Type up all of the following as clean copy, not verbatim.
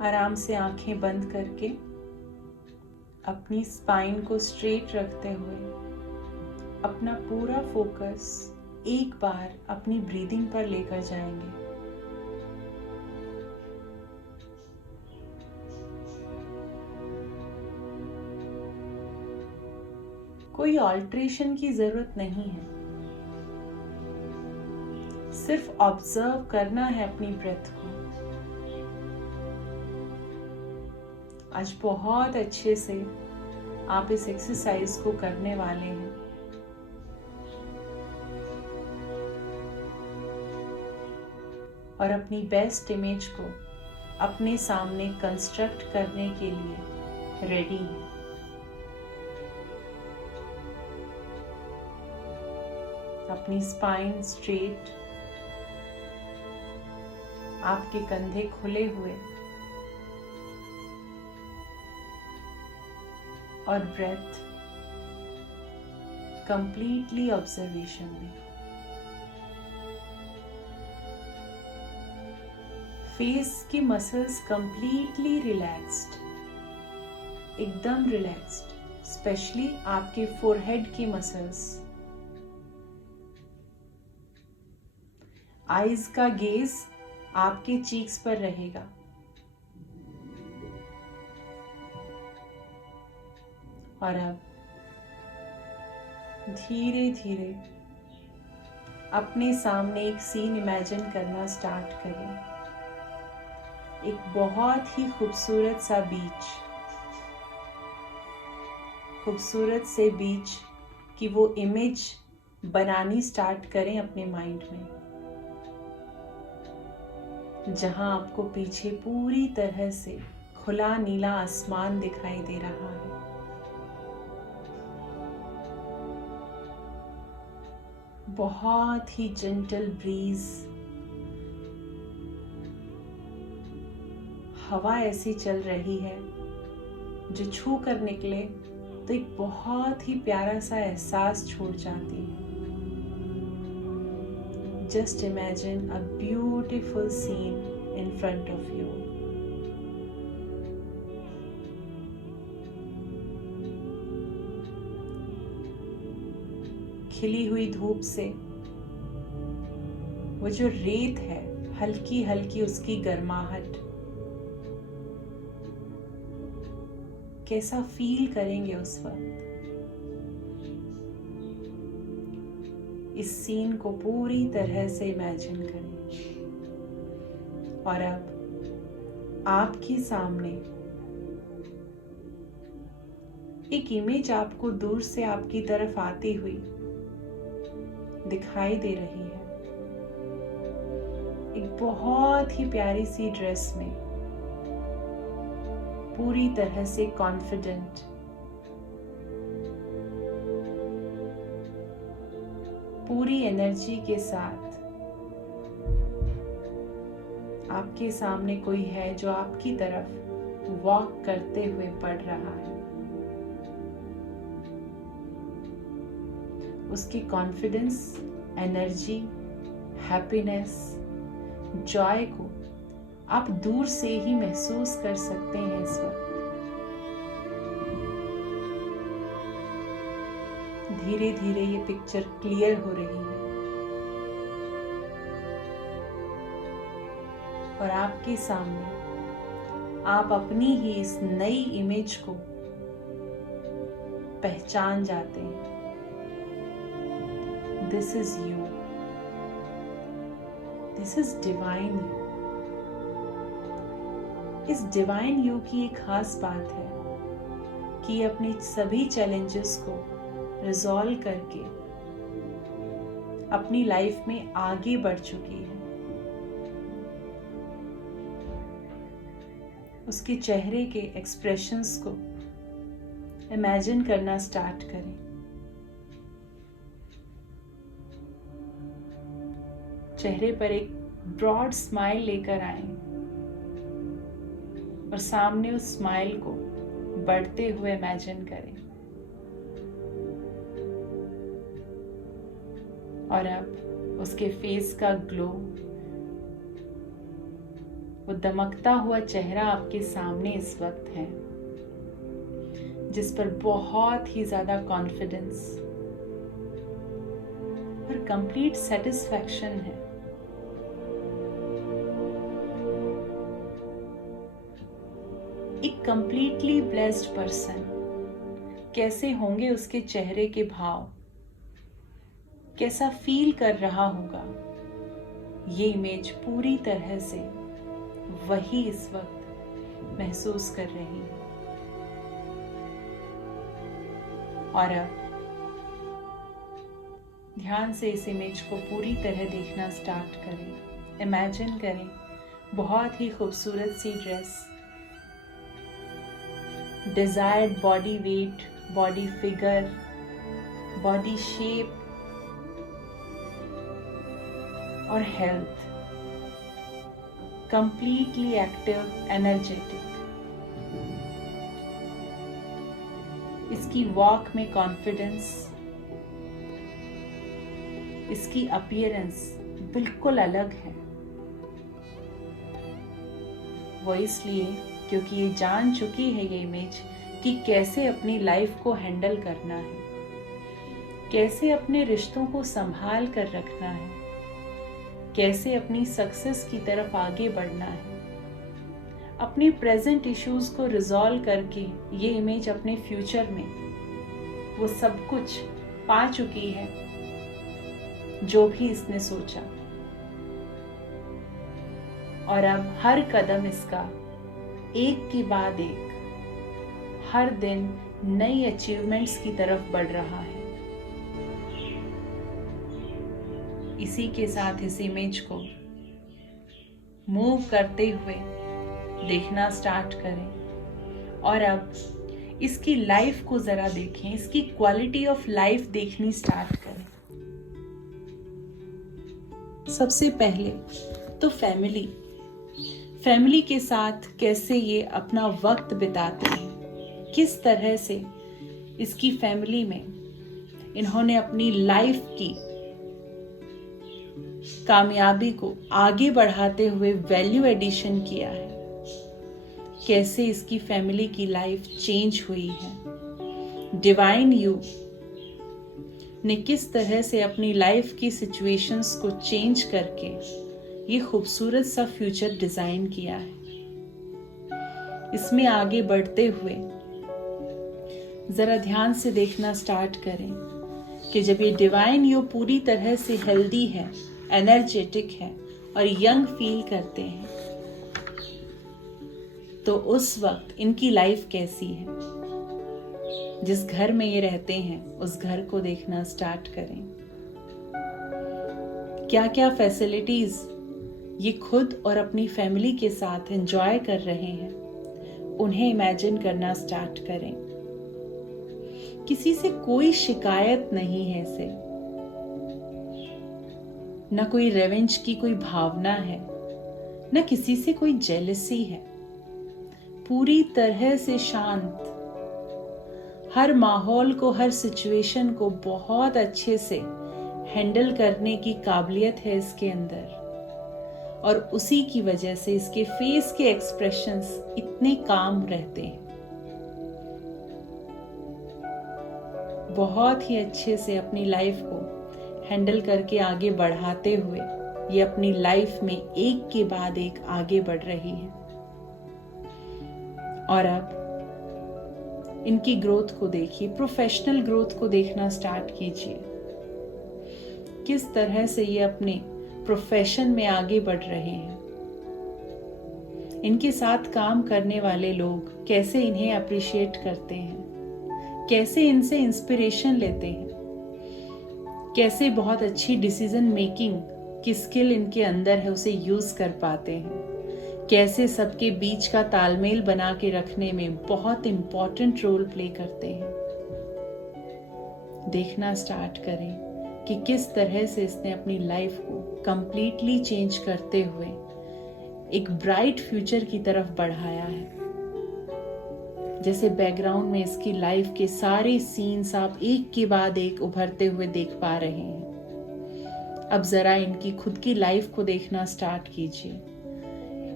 आराम से आंखें बंद करके अपनी स्पाइन को स्ट्रेट रखते हुए अपना पूरा फोकस एक बार अपनी ब्रीदिंग पर लेकर जाएंगे। कोई ऑल्ट्रेशन की जरूरत नहीं है, सिर्फ ऑब्जर्व करना है अपनी ब्रेथ को। आज बहुत अच्छे से आप इस एक्सरसाइज को करने वाले हैं। और अपनी बेस्ट इमेज को अपने सामने कंस्ट्रक्ट करने के लिए रेडी हैं। अपनी स्पाइन स्ट्रेट, आपके कंधे खुले हुए और ब्रेथ कंप्लीटली ऑब्जर्वेशन में। फेस की मसल्स कंप्लीटली रिलैक्स्ड, एकदम रिलैक्स्ड, स्पेशली आपके फोरहेड की मसल्स। आईज का गेज आपके चीक्स पर रहेगा। और अब धीरे धीरे अपने सामने एक सीन इमेजिन करना स्टार्ट करें। एक बहुत ही खूबसूरत सा बीच, खूबसूरत से बीच की वो इमेज बनानी स्टार्ट करें अपने माइंड में, जहां आपको पीछे पूरी तरह से खुला नीला आसमान दिखाई दे रहा है। बहुत ही जेंटल ब्रीज, हवा ऐसी चल रही है जो छू कर निकले तो एक बहुत ही प्यारा सा एहसास छोड़ जाती है। Just imagine a beautiful scene in front of you. खिली हुई धूप से वो जो रेत है, हल्की हल्की उसकी गर्माहट, कैसा फील करेंगे उस वक्त। इस सीन को पूरी तरह से इमेजिन करें। और अब आपके सामने एक इमेज आपको दूर से आपकी तरफ आती हुई दिखाई दे रही है। एक बहुत ही प्यारी सी ड्रेस में, पूरी तरह से कॉन्फिडेंट, पूरी एनर्जी के साथ आपके सामने कोई है जो आपकी तरफ वॉक करते हुए बढ़ रहा है। उसकी कॉन्फिडेंस, एनर्जी, हैप्पीनेस, जॉय को आप दूर से ही महसूस कर सकते हैं इस वक्त। धीरे धीरे ये पिक्चर क्लियर हो रही है और आपके सामने आप अपनी ही इस नई इमेज को पहचान जाते हैं। This is you, this is divine you. इस डिवाइन यू की एक खास बात है कि अपने सभी चैलेंजेस को रिजॉल्व करके अपनी लाइफ में आगे बढ़ चुकी है। उसके चेहरे के एक्सप्रेशंस को इमेजिन करना स्टार्ट करें। चेहरे पर एक ब्रॉड स्माइल लेकर आए और सामने उस स्माइल को बढ़ते हुए इमेजिन करें। और अब उसके फेस का ग्लो वो दमकता हुआ चेहरा आपके सामने इस वक्त है, जिस पर बहुत ही ज्यादा कॉन्फिडेंस और कंप्लीट सेटिस्फैक्शन है। एक कंप्लीटली ब्लेस्ड पर्सन, कैसे होंगे उसके चेहरे के भाव, कैसा फील कर रहा होगा, ये इमेज पूरी तरह से वही इस वक्त महसूस कर रही है। और अब ध्यान से इस इमेज को पूरी तरह देखना स्टार्ट करें। इमेजिन करें बहुत ही खूबसूरत सी dress, desired body weight, body figure, body shape और हेल्थ, कंप्लीटली एक्टिव, एनर्जेटिक। इसकी वॉक में कॉन्फिडेंस, इसकी अपीयरेंस बिल्कुल अलग है। वो इसलिए क्योंकि ये जान चुकी है ये इमेज कि कैसे अपनी लाइफ को हैंडल करना है, कैसे अपने रिश्तों को संभाल कर रखना है, कैसे अपनी सक्सेस की तरफ आगे बढ़ना है। अपनी प्रेजेंट इश्यूज को रिजॉल्व करके ये इमेज अपने फ्यूचर में वो सब कुछ पा चुकी है जो भी इसने सोचा। और अब हर कदम इसका एक के बाद एक हर दिन नई अचीवमेंट्स की तरफ बढ़ रहा है। इसी के साथ इस इमेज को मूव करते हुए देखना स्टार्ट करें। और अब इसकी लाइफ को जरा देखें, इसकी क्वालिटी ऑफ लाइफ देखनी स्टार्ट करें। सबसे पहले तो फैमिली के साथ कैसे ये अपना वक्त बिताते हैं, किस तरह से इसकी फैमिली में इन्होंने अपनी लाइफ की कामयाबी को आगे बढ़ाते हुए वैल्यू एडिशन किया है, कैसे इसकी फैमिली की लाइफ चेंज हुई है। डिवाइन यू ने किस तरह से अपनी लाइफ की सिचुएशंस को चेंज करके ये खूबसूरत सा फ्यूचर डिजाइन किया है। इसमें आगे बढ़ते हुए जरा ध्यान से देखना स्टार्ट करें कि जब ये डिवाइन यू पूरी तरह से हेल्दी है, एनर्जेटिक है और यंग फील करते हैं, तो उस वक्त इनकी लाइफ कैसी है। जिस घर में ये रहते हैं उस घर को देखना स्टार्ट करें। क्या क्या फैसिलिटीज ये खुद और अपनी फैमिली के साथ एंजॉय कर रहे हैं, उन्हें इमेजिन करना स्टार्ट करें। किसी से कोई शिकायत नहीं है इसे, न कोई रेवेंज की कोई भावना है, न किसी से कोई जेलसी है। पूरी तरह से शांत, हर माहौल को, हर सिचुएशन को बहुत अच्छे से हैंडल करने की काबिलियत है इसके अंदर। और उसी की वजह से इसके फेस के एक्सप्रेशंस इतने काम रहते हैं। बहुत ही अच्छे से अपनी लाइफ को हैंडल करके आगे बढ़ाते हुए ये अपनी लाइफ में एक के बाद एक आगे बढ़ रही है। और अब इनकी ग्रोथ को देखिए, प्रोफेशनल ग्रोथ को देखना स्टार्ट कीजिए। किस तरह से ये अपने प्रोफेशन में आगे बढ़ रहे हैं। इनके साथ काम करने वाले लोग कैसे इन्हें अप्रिशिएट करते हैं, कैसे इनसे इंस्पिरेशन लेते हैं, कैसे बहुत अच्छी डिसीजन मेकिंग की स्किल इनके अंदर है उसे यूज कर पाते हैं, कैसे सबके बीच का तालमेल बना के रखने में बहुत इंपॉर्टेंट रोल प्ले करते हैं। देखना स्टार्ट करें कि किस तरह से इसने अपनी लाइफ को कंप्लीटली चेंज करते हुए एक ब्राइट फ्यूचर की तरफ बढ़ाया है। जैसे बैकग्राउंड में इसकी लाइफ के सारे सीन्स आप एक के बाद एक उभरते हुए देख पा रहे हैं। अब जरा इनकी खुद की लाइफ को देखना स्टार्ट कीजिए।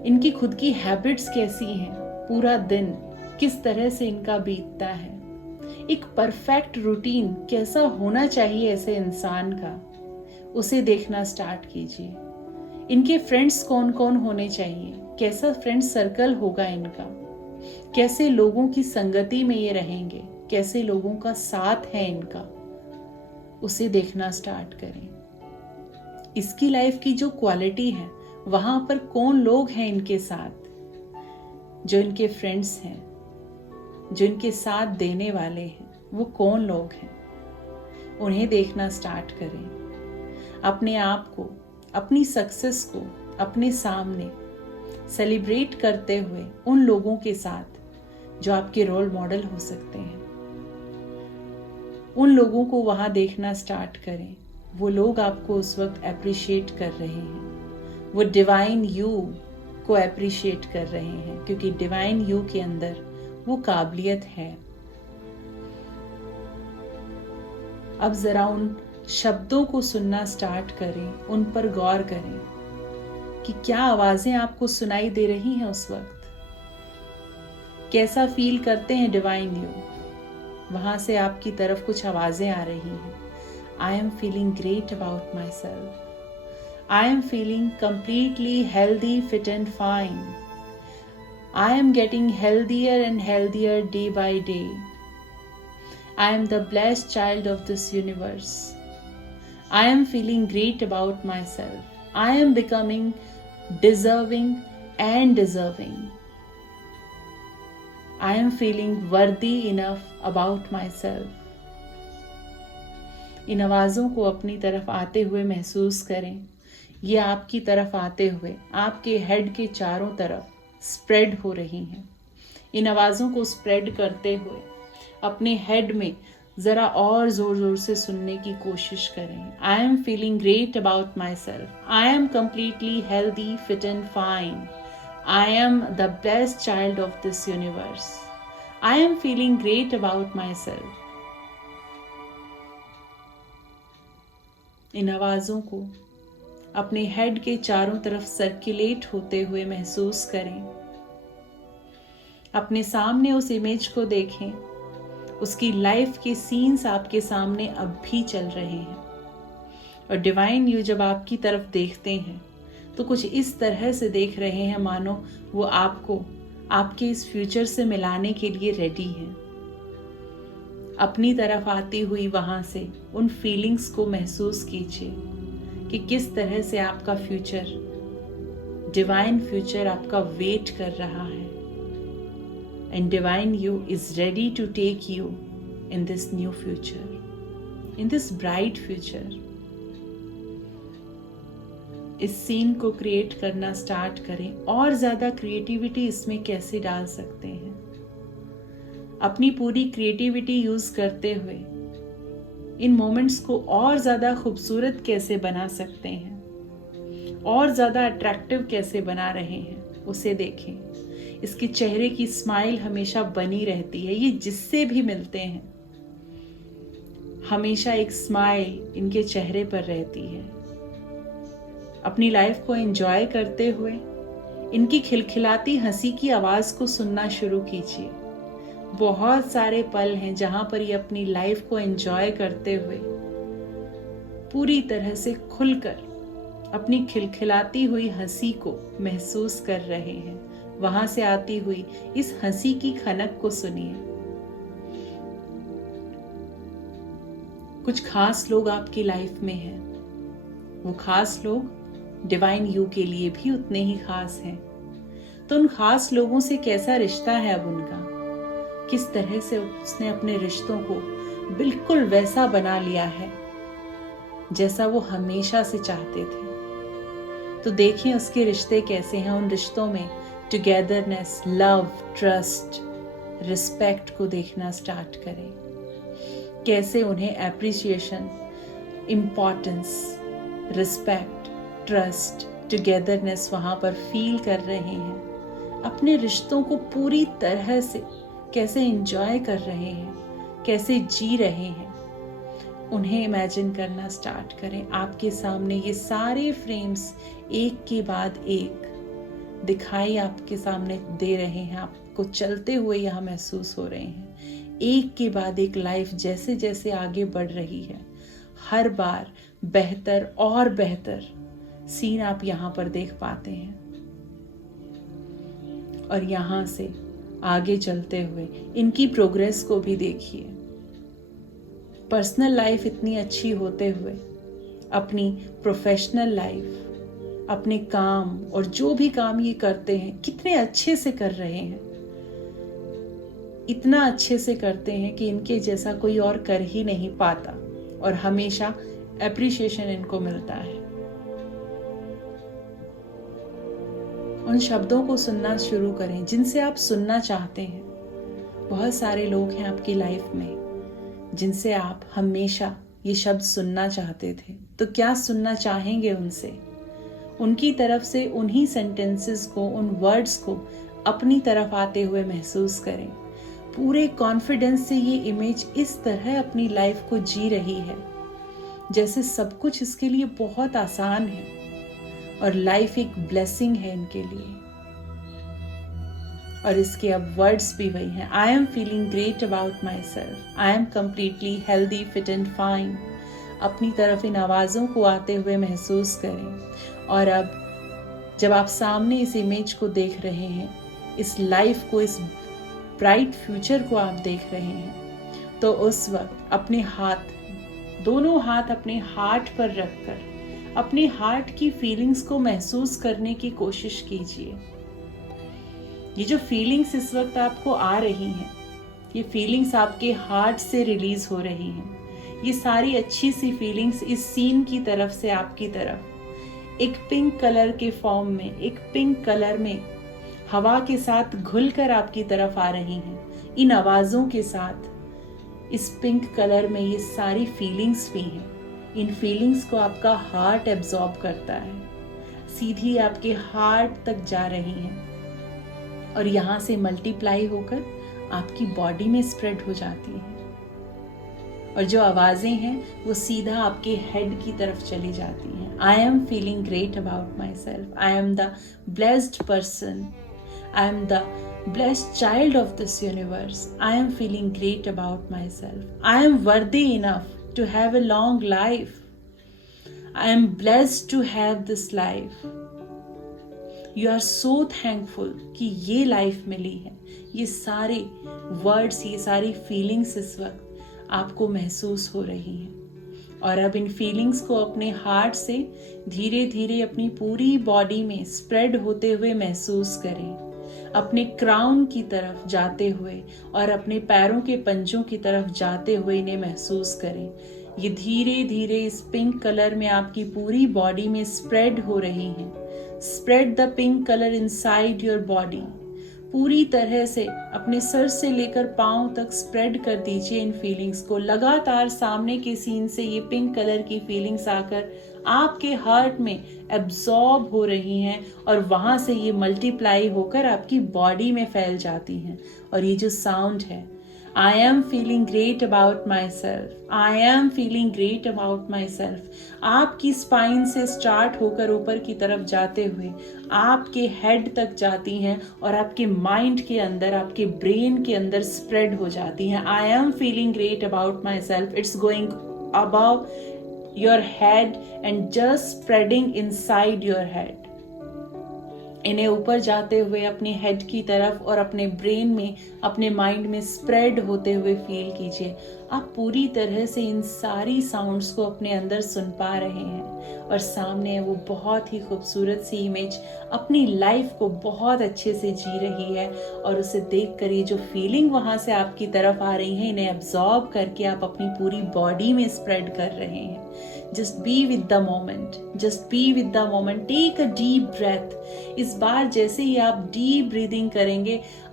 इनकी खुद की हैबिट्स कैसी हैं, पूरा दिन किस तरह से इनका बीतता है, एक परफेक्ट रूटीन कैसा होना चाहिए ऐसे इंसान का, उसे देखना स्टार्ट कीजिए। इनके फ्रेंड्स कौन कौन होने चाहिए, कैसा फ्रेंड सर्कल होगा इनका, कैसे लोगों की संगति में ये रहेंगे, कैसे लोगों का साथ है इनका, उसे देखना स्टार्ट करें। इसकी लाइफ की जो क्वालिटी है, वहां पर कौन लोग हैं इनके साथ, जो इनके फ्रेंड्स हैं, जो इनके साथ देने वाले हैं, वो कौन लोग हैं, उन्हें देखना स्टार्ट करें। अपने आप को, अपनी सक्सेस को अपने सामने सेलिब्रेट करते हुए उन लोगों के साथ जो आपके रोल मॉडल हो सकते हैं, उन लोगों को वहां देखना स्टार्ट करें। वो लोग आपको उस वक्त अप्रिशिएट कर रहे हैं, वो डिवाइन यू को अप्रिशिएट कर रहे हैं, क्योंकि डिवाइन यू के अंदर वो काबिलियत है। अब जरा उन शब्दों को सुनना स्टार्ट करें, उन पर गौर करें कि क्या आवाजें आपको सुनाई दे रही हैं उस वक्त, कैसा फील करते हैं डिवाइन यू। वहां से आपकी तरफ कुछ आवाजें आ रही हैं। I am feeling great about my self, I am feeling completely healthy, fit and fine, I am getting healthier and healthier day by day, I am the blessed child of this universe. I am feeling great about myself. I am becoming deserving and deserving. I am feeling worthy enough about myself. इन आवाज़ों को अपनी तरफ आते हुए महसूस करें। ये आपकी तरफ आते हुए आपके हेड के चारों तरफ स्प्रेड हो रही हैं। इन आवाज़ों को स्प्रेड करते हुए अपने हेड में जरा और जोर जोर से सुनने की कोशिश करें। I am feeling great about my self, I am completely healthy, fit and fine, I am the best child of this universe, I am feeling great about my self. इन आवाजों को अपने हेड के चारों तरफ सर्कुलेट होते हुए महसूस करें। अपने सामने उस इमेज को देखें, उसकी लाइफ के सीन्स आपके सामने अब भी चल रहे हैं। और डिवाइन यू जब आपकी तरफ देखते हैं तो कुछ इस तरह से देख रहे हैं मानो वो आपको आपके इस फ्यूचर से मिलाने के लिए रेडी है। अपनी तरफ आती हुई वहां से उन फीलिंग्स को महसूस कीजिए कि किस तरह से आपका फ्यूचर, डिवाइन फ्यूचर आपका वेट कर रहा है। And divine you is ready to take you in this new future, in this bright future. इस सीन को क्रिएट करना स्टार्ट करें और ज्यादा क्रिएटिविटी इसमें कैसे डाल सकते हैं, अपनी पूरी क्रिएटिविटी यूज करते हुए इन मोमेंट्स को और ज्यादा खूबसूरत कैसे बना सकते हैं, और ज्यादा अट्रैक्टिव कैसे बना रहे हैं, उसे देखें। इसके चेहरे की स्माइल हमेशा बनी रहती है। ये जिससे भी मिलते हैं हमेशा एक स्माइल इनके चेहरे पर रहती है। अपनी लाइफ को एंजॉय करते हुए इनकी खिलखिलाती हंसी की आवाज को सुनना शुरू कीजिए। बहुत सारे पल हैं जहां पर ये अपनी लाइफ को एंजॉय करते हुए पूरी तरह से खुलकर अपनी खिलखिलाती हुई हंसी को महसूस कर रहे हैं। वहां से आती हुई इस हंसी की खनक को सुनिए। कुछ खास लोग आपकी लाइफ में हैं, वो खास लोग डिवाइन यू के लिए भी उतने ही खास हैं। तो उन खास लोगों से कैसा रिश्ता है अब उनका, किस तरह से उसने अपने रिश्तों को बिल्कुल वैसा बना लिया है जैसा वो हमेशा से चाहते थे। तो देखें उसके रिश्ते कैसे हैं। उन रिश्तों में टुगेदरनेस, लव, ट्रस्ट, रिस्पेक्ट को देखना स्टार्ट करें। कैसे उन्हें appreciation, importance, respect, trust, togetherness वहाँ पर फील कर रहे हैं। अपने रिश्तों को पूरी तरह से कैसे एंजॉय कर रहे हैं, कैसे जी रहे हैं, उन्हें इमेजिन करना स्टार्ट करें। आपके सामने ये सारे फ्रेम्स एक के बाद एक दिखाई आपके सामने दे रहे हैं, आपको चलते हुए यहाँ महसूस हो रहे हैं। एक के बाद एक लाइफ जैसे जैसे आगे बढ़ रही है, हर बार बेहतर और बेहतर सीन आप यहाँ पर देख पाते हैं। और यहाँ से आगे चलते हुए इनकी प्रोग्रेस को भी देखिए। पर्सनल लाइफ इतनी अच्छी होते हुए अपनी प्रोफेशनल लाइफ, अपने काम और जो भी काम ये करते हैं कितने अच्छे से कर रहे हैं। इतना अच्छे से करते हैं कि इनके जैसा कोई और कर ही नहीं पाता और हमेशा एप्रिशिएशन इनको मिलता है। उन शब्दों को सुनना शुरू करें जिनसे आप सुनना चाहते हैं। बहुत सारे लोग हैं आपकी लाइफ में जिनसे आप हमेशा ये शब्द सुनना चाहते थे, तो क्या सुनना चाहेंगे उनसे? उनकी तरफ से उन्हीं सेंटेंसेस को, उन वर्ड्स को अपनी तरफ आते हुए महसूस करें। पूरे कॉन्फिडेंस से ये इमेज इस तरह अपनी लाइफ को जी रही है जैसे सब कुछ इसके लिए बहुत आसान है और लाइफ एक ब्लेसिंग है इनके लिए। और इसके अब वर्ड्स भी वही हैं। I am feeling great about my self, I am completely healthy, fit and fine. अपनी तरफ इन आवाज़ों को आते हुए महसूस करें। और अब जब आप सामने इस इमेज को देख रहे हैं, इस लाइफ को, इस ब्राइट फ्यूचर को आप देख रहे हैं, तो उस वक्त अपने हाथ, दोनों हाथ अपने हार्ट पर रखकर अपने हार्ट की फीलिंग्स को महसूस करने की कोशिश कीजिए। ये जो फीलिंग्स इस वक्त आपको आ रही हैं, ये फीलिंग्स आपके हार्ट से रिलीज हो रही हैं। ये सारी अच्छी सी फीलिंग्स इस सीन की तरफ से आपकी तरफ एक पिंक कलर के फॉर्म में, एक पिंक कलर में हवा के साथ घुलकर आपकी तरफ आ रही हैं। इन आवाज़ों के साथ इस पिंक कलर में ये सारी फीलिंग्स भी हैं। इन फीलिंग्स को आपका हार्ट एब्जॉर्ब करता है, सीधी आपके हार्ट तक जा रही हैं और यहाँ से मल्टीप्लाई होकर आपकी बॉडी में स्प्रेड हो जाती है। और जो आवाज़ें हैं वो सीधा आपके हेड की तरफ चली जाती हैं। I am feeling great about my self, I am the blessed person, I am the blessed child of this universe. I am feeling great about myself. I am worthy enough to have a long life. I am blessed to have this life. You are so thankful कि ये life मिली है। ये सारे words, ये सारी feelings इस वक्त आपको महसूस हो रही हैं। और अब इन फीलिंग्स को अपने हार्ट से धीरे धीरे अपनी पूरी बॉडी में स्प्रेड होते हुए महसूस करें। अपने क्राउन की तरफ जाते हुए और अपने पैरों के पंजों की तरफ जाते हुए इन्हें महसूस करें। ये धीरे धीरे इस पिंक कलर में आपकी पूरी बॉडी में स्प्रेड हो रही हैं। Spread the pink colour inside your body. पूरी तरह से अपने सर से लेकर पांव तक स्प्रेड कर दीजिए इन फीलिंग्स को। लगातार सामने के सीन से ये पिंक कलर की फीलिंग्स आकर आपके हार्ट में एब्जॉर्ब हो रही हैं और वहां से ये मल्टीप्लाई होकर आपकी बॉडी में फैल जाती हैं। और ये जो साउंड है, I am feeling great about my self, I am feeling great about my self, आपकी स्पाइन से स्टार्ट होकर ऊपर की तरफ जाते हुए आपके हेड तक जाती हैं और आपके माइंड के अंदर, आपके ब्रेन के अंदर स्प्रेड हो जाती हैं। I am feeling great about my self, it's going about your head and just spreading inside your head. इन्हें ऊपर जाते हुए अपने हेड की तरफ और अपने ब्रेन में, अपने माइंड में स्प्रेड होते हुए फील कीजिए। आप पूरी तरह से इन सारी साउंड्स को अपने अंदर सुन पा रहे हैं और सामने वो बहुत ही खूबसूरत सी इमेज अपनी लाइफ को बहुत अच्छे से जी रही है। और उसे देख कर ये जो फीलिंग वहाँ से आपकी तरफ आ रही है, इन्हें एब्जॉर्ब करके आप अपनी पूरी बॉडी में स्प्रेड कर रहे हैं। Just be with the moment. Just be with the moment. Take a deep breath. इस बार जैसे ही आप डीप ब्रीदिंग करेंगे,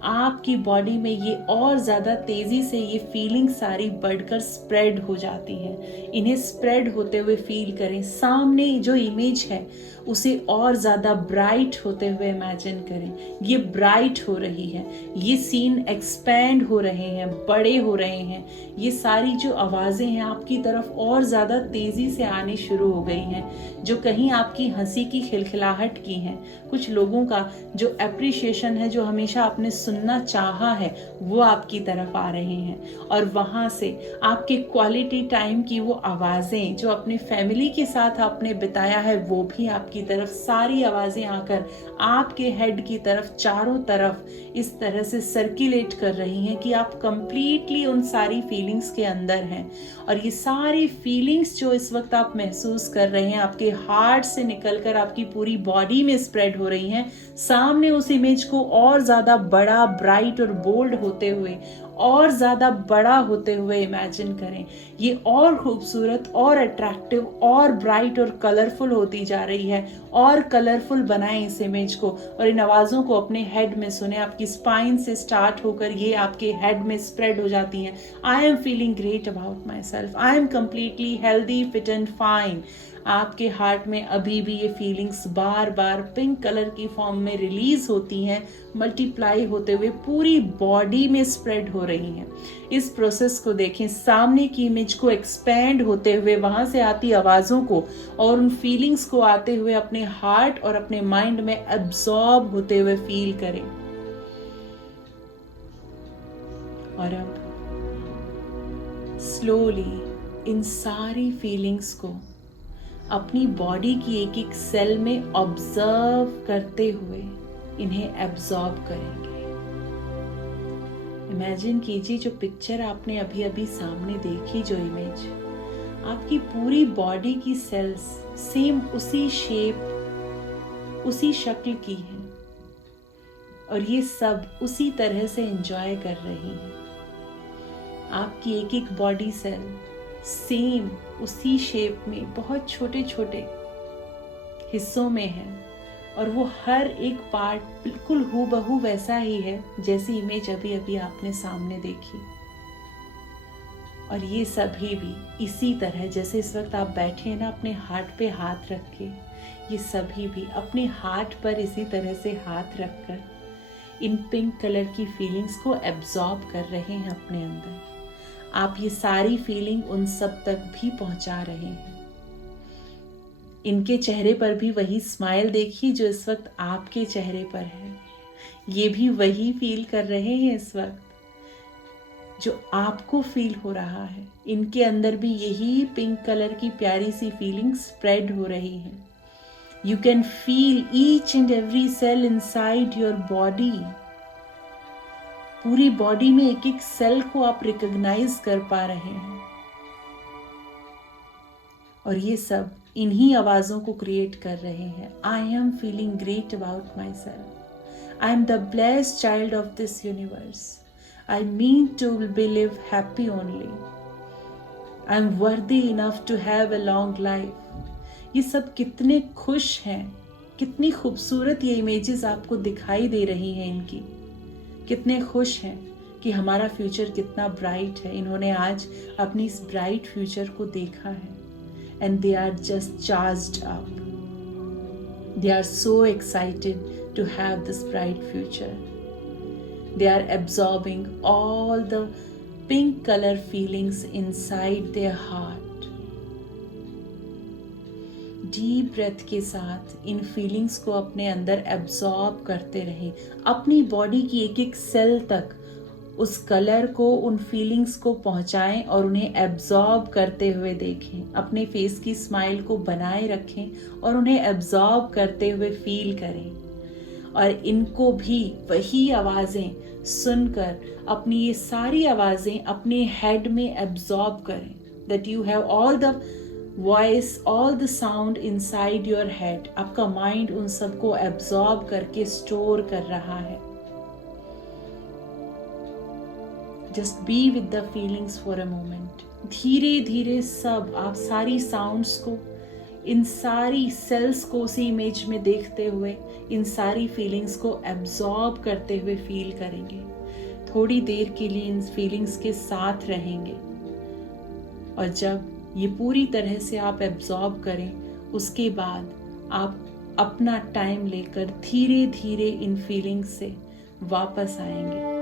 आपकी बॉडी में ये और ज़्यादा तेज़ी से ये फीलिंग सारी बढ़कर स्प्रेड हो जाती है। इन्हें स्प्रेड होते हुए फील करें। सामने जो इमेज है उसे और ज़्यादा ब्राइट होते हुए इमेजिन करें। ये ब्राइट हो रही है, ये सीन एक्सपैंड हो रहे हैं, बड़े हो रहे हैं। ये सारी जो आवाज़ें हैं आपकी तरफ और ज़्यादा तेज़ी से आनी शुरू हो गई हैं, जो कहीं आपकी हंसी की खिलखिलाहट की हैं। कुछ लोगों का जो अप्रिशिएशन है, जो हमेशा आपने सुनना चाहा है, वो आपकी तरफ आ रहे हैं। और वहाँ से आपके क्वालिटी टाइम की वो आवाज़ें जो अपने फैमिली के साथ आपने बिताया है, वो भी आपकी तरफ सारी आवाज़ें आकर आपके हेड की तरफ चारों तरफ इस तरह से सर्कुलेट कर रही हैं कि आप कंप्लीटली उन सारी फीलिंग्स के अंदर हैं। और ये सारी फीलिंग्स जो इस वक्त आप महसूस कर रहे हैं, आपके हार्ट से निकलकर आपकी पूरी बॉडी में स्प्रेड हो रही हैं। सामने उस इमेज को और ज़्यादा बड़ा, ब्राइट और बोल्ड होते हुए, और ज़्यादा बड़ा होते हुए इमेजिन करें। ये और खूबसूरत, और अट्रैक्टिव, और ब्राइट और कलरफुल होती जा रही है। और कलरफुल बनाएं इस इमेज को, और इन आवाज़ों को अपने हेड में सुने। आपकी स्पाइन से स्टार्ट होकर ये आपके हेड में स्प्रेड हो जाती हैं। I am feeling great about my self, I am completely healthy, fit and fine. आपके हार्ट में अभी भी ये फीलिंग्स बार बार पिंक कलर की फॉर्म में रिलीज होती हैं, मल्टीप्लाई होते हुए पूरी बॉडी में स्प्रेड हो रही हैं। इस प्रोसेस को देखें, सामने की इमेज को एक्सपैंड होते हुए, वहां से आती आवाज़ों को और उन फीलिंग्स को आते हुए अपने हार्ट और अपने माइंड में एब्जॉर्ब होते हुए फील करें। और अब स्लोली इन सारी फीलिंग्स को अपनी बॉडी की एक एक सेल में ऑब्जर्व करते हुए इन्हें एब्जॉर्ब करेंगे। इमेजिन कीजिए, जो पिक्चर आपने अभी अभी सामने देखी, जो इमेज, आपकी पूरी बॉडी की सेल्स सेम उसी शेप, उसी शक्ल की है, और ये सब उसी तरह से एंजॉय कर रही हैं। आपकी एक एक बॉडी सेल सेम उसी शेप में बहुत छोटे छोटे हिस्सों में है, और वो हर एक पार्ट बिल्कुल हूबहू वैसा ही है जैसी इमेज अभी अभी आपने सामने देखी। और ये सभी भी इसी तरह, जैसे इस वक्त आप बैठे हैं ना अपने हार्ट पे हाथ रख के, ये सभी भी अपने हार्ट पर इसी तरह से हाथ रखकर इन पिंक कलर की फीलिंग्स को एब्जॉर्ब कर रहे हैं अपने अंदर। आप ये सारी फीलिंग उन सब तक भी पहुंचा रहे हैं। इनके चेहरे पर भी वही स्माइल देखिए जो इस वक्त आपके चेहरे पर है। ये भी वही फील कर रहे हैं इस वक्त जो आपको फील हो रहा है। इनके अंदर भी यही पिंक कलर की प्यारी सी फीलिंग स्प्रेड हो रही है। You can feel each and every cell inside your body. पूरी बॉडी में एक एक सेल को आप रिकॉग्नाइज कर पा रहे हैं। और ये सब इन्हीं आवाज़ों को क्रिएट कर रहे हैं। I am feeling great about my self. I am the blessed child of this universe. I mean to be live happy only. I am worthy enough to have a long life. ये सब कितने खुश हैं, कितनी खूबसूरत ये images आपको दिखाई दे रही हैं इनकी। कितने खुश हैं कि हमारा फ्यूचर कितना ब्राइट है। इन्होंने आज अपनी इस ब्राइट फ्यूचर को देखा है, and they are just charged up. They are so excited to have this bright future. They are absorbing all the pink colour feelings inside their heart. Deep breath के साथ इन फीलिंग्स को अपने अंदर absorb करते रहें। अपनी बॉडी की एक एक सेल तक उस कलर को, उन फीलिंग्स को पहुंचाएं और उन्हें एब्जॉर्ब करते हुए देखें। अपने फेस की स्माइल को बनाए रखें और उन्हें एब्जॉर्ब करते हुए फील करें। और इनको भी वही आवाज़ें सुनकर अपनी ये सारी आवाज़ें अपने हेड में एब्जॉर्ब करें। That you have all the voice, all the sound inside your head. आपका माइंड उन सबको एब्जॉर्ब करके स्टोर कर रहा है। Just be with the feelings for a moment. धीरे धीरे सब आप सारी साउंड्स को इन सारी सेल्स को उसी इमेज में देखते हुए इन सारी फीलिंग्स को एब्जॉर्ब करते हुए फील करेंगे। थोड़ी देर के लिए इन फीलिंग्स के साथ रहेंगे और जब ये पूरी तरह से आप एब्जॉर्ब करें उसके बाद आप अपना टाइम लेकर धीरे धीरे इन फीलिंग्स से वापस आएंगे।